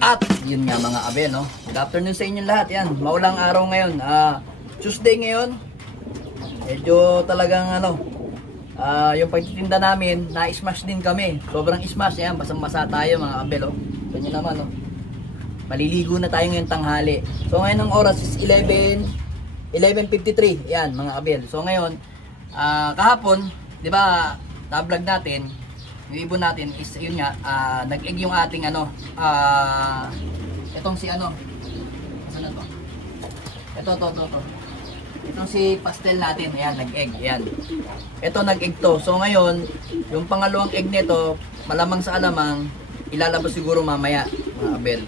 At yun nga mga abel, no? Good afternoon sa inyong lahat. Yan, maulang araw ngayon. Tuesday ngayon. Medyo talagang yung pagtitinda namin, na-smash din kami. Sobrang smash. Yan, basang-basa tayo mga abel, oh. Ito nyo naman, oh. Maliligo na tayo ngayong tanghali. So ngayon ang oras is 11:53. Yan mga abel. So ngayon, kahapon, di ba, na-vlog natin, yung ibon natin is yun nga, nag-egg yung ating itong si saan na to? Ito. Itong si pastel natin, ayan, nag-egg, ayan. Ito nag-egg to. So ngayon, yung pangalawang egg nito, malamang sa alamang, ilalabas siguro mamaya, mga abel.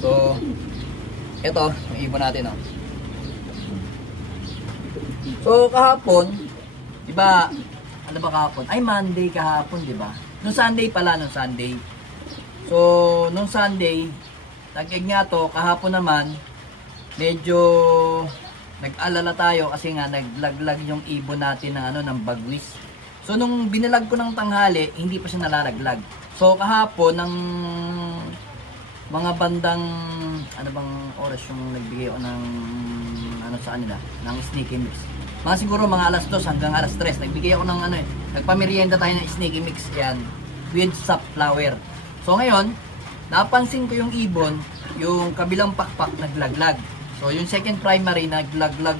So, ito, yung ibon natin, oh. So kahapon, di ba, ano ba kahapon? Ay, Monday kahapon, di ba? Nung Sunday pala, nung Sunday. So, nung Sunday, nag-egg nga to. Kahapon naman, medyo nag-alala tayo kasi nga naglaglag yung ibon natin ng ng bagwis. So, nung binalag ko ng tanghali, hindi pa siya nalalaglag. So, kahapon, ng mga bandang, ano bang oras yung nagbigay ko ng, sa kanila, ng sneaky mix. Mga siguro mga alas 2 hanggang alas 3. Nagbigay ako ng nagpamerienda tayo ng sneaky mix. Yan. With safflower. So ngayon, napansin ko yung ibon, yung kabilang pakpak naglaglag. So yung second primary naglaglag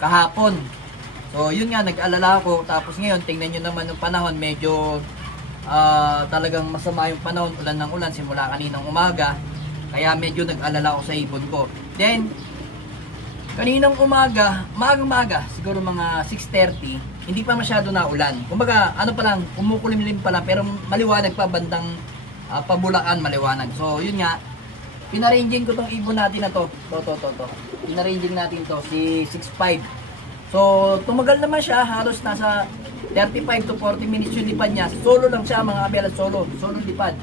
kahapon. So yun nga, nag-alala ako. Tapos ngayon, tingnan nyo naman yung panahon, medyo talagang masama yung panahon. Ulan ng ulan simula kaninang umaga. Kaya medyo nag-alala ako sa ibon ko. Then, kaninang umaga, maagang-maga, siguro mga 6:30, hindi pa masyado na ulan. Kumbaga, pa lang, kumukulimlim pa lang, pero maliwanag pa bandang pabulakan, maliwanag. So, yun nga, pinaranging ko tong ibon natin na to. Pinaranging natin to, si 6'5". So, tumagal naman siya, halos nasa 35 to 40 minutes yung lipad niya. Solo lang siya, mga abel, solo lipad.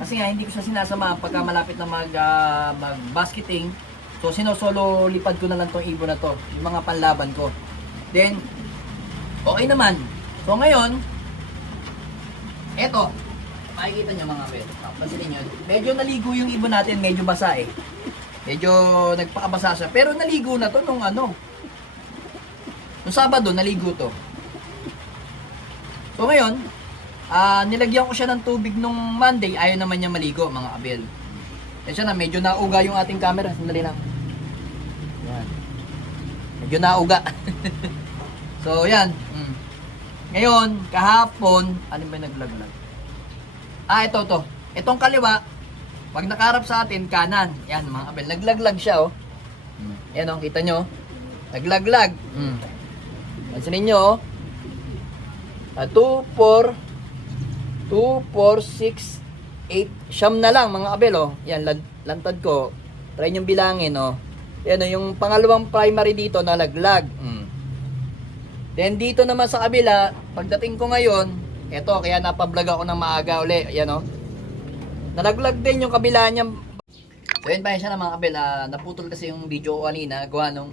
Kasi nga, hindi ko siya sinasama pagka malapit na mag-basketing. So, sinosolo lipad ko na lang tong ibon na to, yung mga panlaban ko. Then, okay naman. So, ngayon, eto, makikita nyo mga abel, pansinin nyo, medyo naligo yung ibon natin, medyo basa eh. Medyo nagpakabasa siya, pero naligo na to nung nung Sabado, naligo to. So, ngayon, nilagyan ko siya ng tubig nung Monday, ayaw naman niya maligo mga abel. Yan siya na, medyo nauga yung ating camera, sandali lang. Yan. Medyo nauga. So, yan. Ngayon, kahapon, ano ba yung naglaglag? Ito. Itong kaliwa, pag nakaharap sa atin, kanan. Yan, mga abel. Naglaglag siya, oh. Yan, oh, kita nyo. Naglaglag. Pansinin nyo, oh. 2, 4, 6, 8, siyam na lang, mga abel, oh. Yan, lantad ko. Try nyo bilangin, oh. Yan, oh, yung pangalawang primary dito, nalaglag. Then, dito naman sa kabila, pagdating ko ngayon, eto, kaya napablog ako ng maaga uli. Yan, oh. Nalaglag din yung kabila niya. So, yun pa siya na mga kabila. Naputol kasi yung video ko kanina. Gawa nung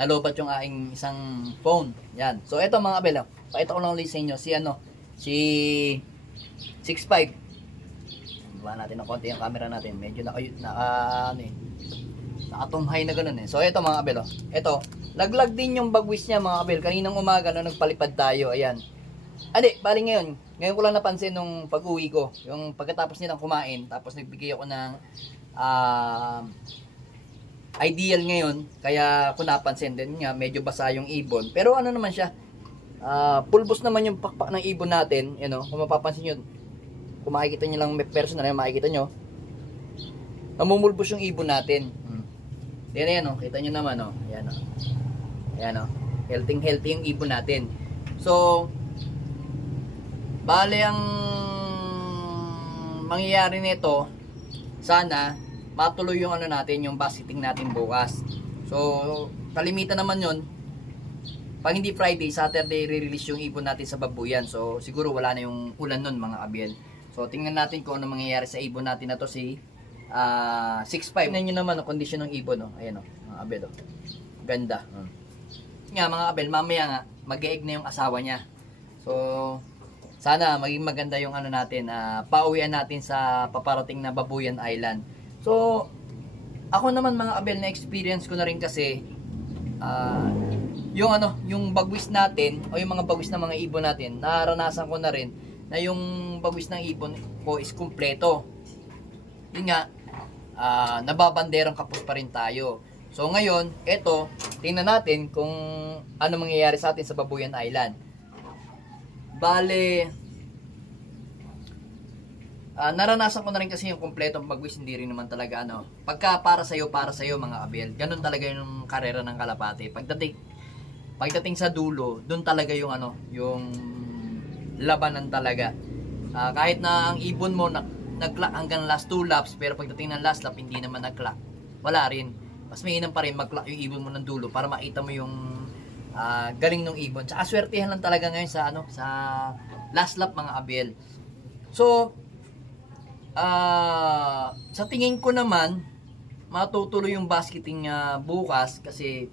nalobat yung aking isang phone. Yan. So, eto mga kabila. Pakita ko lang ulit sa inyo. Si 6'5". Gawa natin ng konti yung camera natin. Medyo nakatunghay na ganun eh. So, eto mga kabila. Eto. Laglag din yung bagwis niya mga kabila. Kaninang umaga nung nagpalipad tayo. Ayan. Bali ngayon ko lang napansin nung pag-uwi ko, yung pagkatapos nilang kumain, tapos nagbigay ako ng ideal ngayon, kaya ko napansin din nga, medyo basa yung ibon. Pero ano naman siya, pulbos naman yung pakpak ng ibon natin, kung mapapansin nyo, kung makikita nyo lang personal, makikita nyo, namumulbos yung ibon natin. Then ayan, kita nyo naman, ayan, healthy yung ibon natin. So, bale ang mangyayari nito, sana matuloy yung natin, yung basketing natin bukas. So, kalimitan naman yon. Pag hindi Friday, Saturday re-release yung ibon natin sa babuyan. So, siguro wala na yung ulan nun mga abel. So, tingnan natin kung ano mangyayari sa ibon natin na to, si 6'5". Tingnan nyo naman ang kondisyon ng ibon, ayan mga abel, ganda. Nga mga abel, mamaya nga mag-e-egg na yung asawa niya. So, sana maging maganda yung ano natin, pauwian natin sa paparating na Babuyan Island. So, ako naman mga abel, na experience ko na rin kasi yung ano, yung bagwis natin o yung mga bagwis ng mga ibon natin, naranasan ko na rin na yung bagwis ng ibon ko is kumpleto. Yun nga, nababanderang kapos pa rin tayo. So ngayon, eto, tingnan natin kung ano mangyayari sa atin sa Babuyan Island. Bale, naranasan ko na rin kasi yung kumpletong bagwis, hindi rin naman talaga ano. Pagka para sa'yo mga abel, ganun talaga yung karera ng kalapate. Pagdating sa dulo, dun talaga yung ano, yung labanan talaga. Kahit na ang ibon mo nag-clock hanggang last 2 laps, pero pagdating ng last lap hindi naman nag-clock, wala rin. Mas mainam pa rin mag-clock yung ibon mo ng dulo para makita mo yung galing ng ibon. Tsaka swertihan lang talaga ngayon sa ano, sa last lap mga abel. So sa tingin ko naman matutuloy yung basketing bukas kasi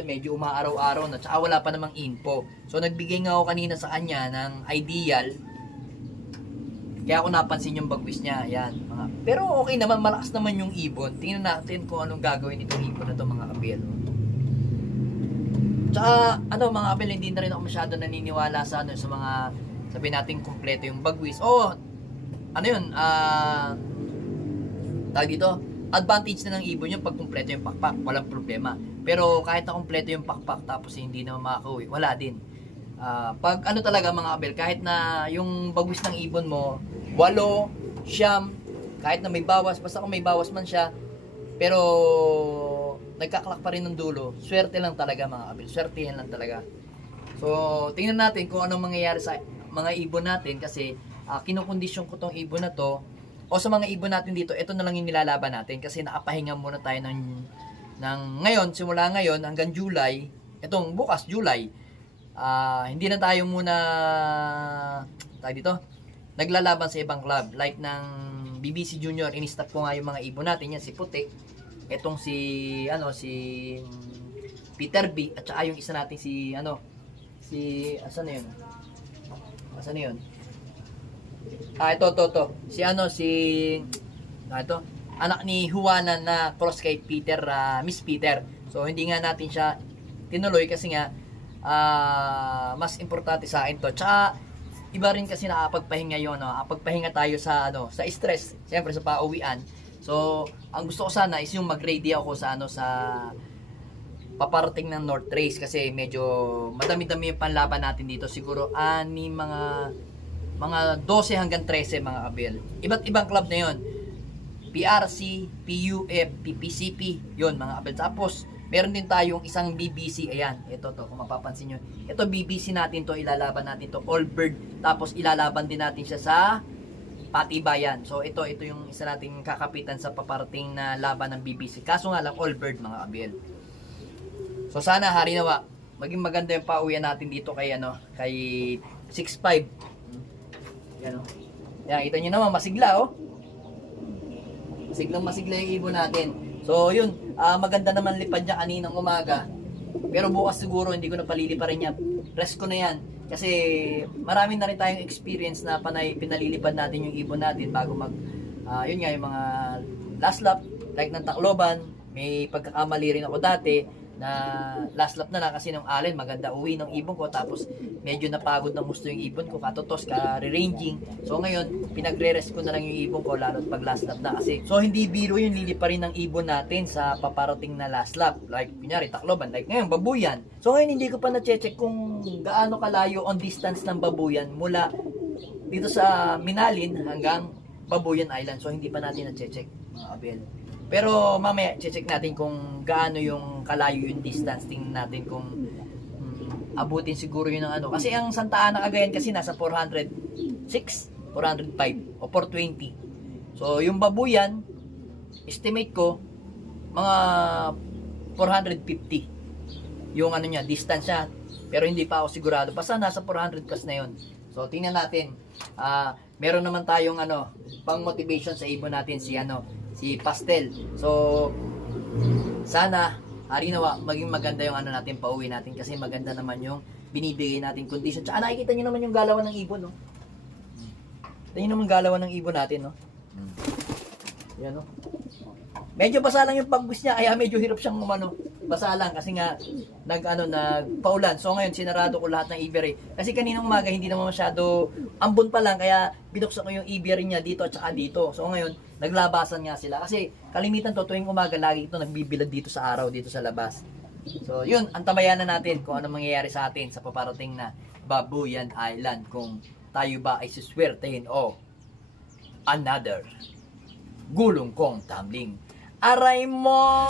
medyo umaaraw-araw na, tsaka wala pa namang info. So nagbigay nga ako kanina sa kanya ng ideal, kaya ako napansin yung bagwis niya. Ayan, pero okay naman, malakas naman yung ibon. Tingnan natin kung anong gagawin itong ibon na to mga abel. Tsaka ano mga abel, hindi na rin ako masyado naniniwala sa ano, sa mga sabi natin kumpleto yung bagwis. Ano yun, tawag dito, advantage na ng ibon yung pag kumpleto yung pakpak, walang problema. Pero kahit na kumpleto yung pakpak tapos hindi naman makakauwi, wala din. Pag ano talaga mga abel, kahit na yung bagwis ng ibon mo 8, 9, kahit na may bawas, basta kung may bawas man siya, pero nagkaklak pa rin ng dulo, swerte lang talaga mga abel, swertihan lang talaga. So tingnan natin kung anong mangyayari sa mga ibon natin kasi kinukondisyon ko tong ibon na to, o sa mga ibon natin dito, ito na lang yung nilalaban natin kasi nakapahinga muna tayo ng ngayon, simula ngayon hanggang July, itong bukas July, hindi na tayo muna dito naglalaban sa ibang club like ng BBC Junior. Ini-stop ko nga yung mga ibon natin, yan si Putik, itong si Peter B, at saka yung isa natin si asan na yun ito anak ni Juana na cross kay Peter, Miss Peter. So hindi nga natin siya tinuloy kasi nga mas importante sa akin to. Tsaka iba rin kasi nakapagpahinga yun, pagpahinga tayo sa sa stress, siyempre sa pauwian. So ang gusto ko sana is yung mag-ready ako sa sa paparating ng North Race kasi medyo madami-dami yung panlaban natin dito. Siguro mga 12 hanggang 13 mga abel. Iba't ibang club na yon. PRC, PUF, PPCP, yon mga abel. Tapos, meron din tayong isang BBC. Ayan, ito to, kung mapapansin nyo. Ito BBC natin to, ilalaban natin to, All Bird. Tapos, ilalaban din natin siya sa Patibayan. So, ito yung isa nating kakapitan sa paparating na laban ng BBC. Kaso nga lang, All Bird mga abel. So, sana, harinawa, maging maganda yung pauwian natin dito kay, kay 6'5". Yan, Yan, kita nyo naman, masigla, Masigla yung ibon natin. So, yun, maganda naman lipad niya kaninang umaga. Pero bukas siguro, hindi ko na paliliparin niya. Rest ko na yan. Kasi, marami na rin tayong experience na pinalilipad natin yung ibon natin bago yun nga, yung mga last lap, like ng Tacloban. May pagkakamali rin ako dati na last lap na kasi nung allen maganda uwi ng ibon ko, tapos medyo napagod ng gusto yung ibon ko, katotos ka re-ranging. So ngayon pinagre-rest ko na lang yung ibon ko lalo't pag last lap na kasi. So hindi biro yung liliparin ng ibon natin sa paparating na last lap, like kunyari Tacloban, like ngayon Babuyan. So ngayon hindi ko pa na-check kung gaano kalayo on distance ng Babuyan mula dito sa Minalin hanggang Babuyan Island. So hindi pa natin na-check mga abel. Pero mamaya check natin kung gaano yung kalayo yung distance. Tingnan natin kung abutin siguro yun ng kasi ang Santa Ana Cagayan kasi nasa 406, 405 o 420. So yung Babuyan estimate ko mga 450 yung niya, distance niya. Pero hindi pa ako sigurado, basta nasa 400 plus na yun. So tingnan natin. Meron naman tayong pang motivation sa ibon natin si Pastel. So sana harinawa maging maganda yung natin pauwi natin kasi maganda naman yung binibigay natin condition. Tsaka nakikita niyo naman yung galawan ng ibon, Tingnan naman galawan ng ibon natin, no? Yan, no? Medyo basa lang yung pagbus niya, kaya medyo hirap siyang umano. Basa lang kasi nga nagpaulan. So ngayon sinarado ko lahat ng aviary. Kasi kaninang umaga hindi naman masyado ambon pa lang kaya binuksan ko yung aviary niya dito at saka dito. So ngayon naglabasan nga sila kasi kalimitan to tuwing umaga lagi ito nagbibilad dito sa araw dito sa labas. So yun, antabayan na natin kung ano mangyayari sa atin sa paparating na Babuyan Island kung tayo ba ay suswertehin o another gulong kong tumbling. Aray mo!